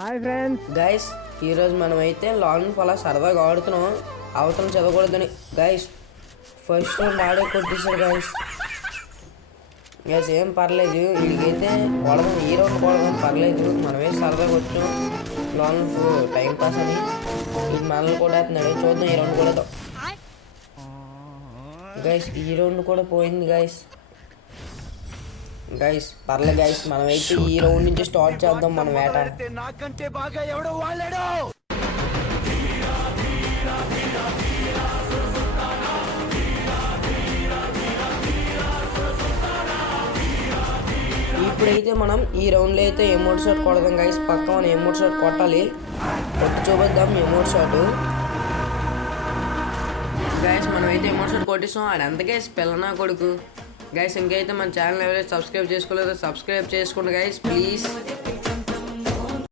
Hi friends. Guys ఈరోజు మనమైతే lawn అలా సరదాగా ఆడుతున్నాం. అవతల చదవకూడదని గైస్ ఫస్ట్ రౌండ్ ఆడే కొట్టేశాడు గైస్. గైస్ ఏం పర్లేదు, వీడికైతే కొడదాం, ఈ రౌండ్ కొడదాం పర్లేదు. మనమే సరదాగా వచ్చాం లాన్ టైం పాస్ అని. ఇది మనల్ని కూడా వేస్తున్నాడు, చూద్దాం ఈ రౌండ్ కూడా. గైస్ ఈ రౌండ్ కూడా పోయింది గైస్. గైస్ పర్లేదు గైస్, మనమైతే ఈ రౌండ్ నుంచి స్టార్ట్ చేద్దాం మన వేట. నాకంటే బాగా ఎవడో వాళ్ళాడు. ఇప్పుడైతే మనం ఈ రౌండ్లో అయితే ఎమోట్ షాట్ కొడదాం గైస్. పక్క మనం ఎమోట్ షాట్ కొట్టాలి, కొట్టి చూపిద్దాం ఎమోట్ షాట్. గైస్ మనమైతే ఎమోట్ షాట్ కొట్టిస్తాం. ఆడు ఎంత గైస్ పిల్లనా కొడుకు. గైస్ ఇంకైతే మన ఛానల్ ఎవరైతే సబ్స్క్రైబ్ చేసుకోలేదో సబ్స్క్రైబ్ చేసుకోండి గైస్ ప్లీజ్.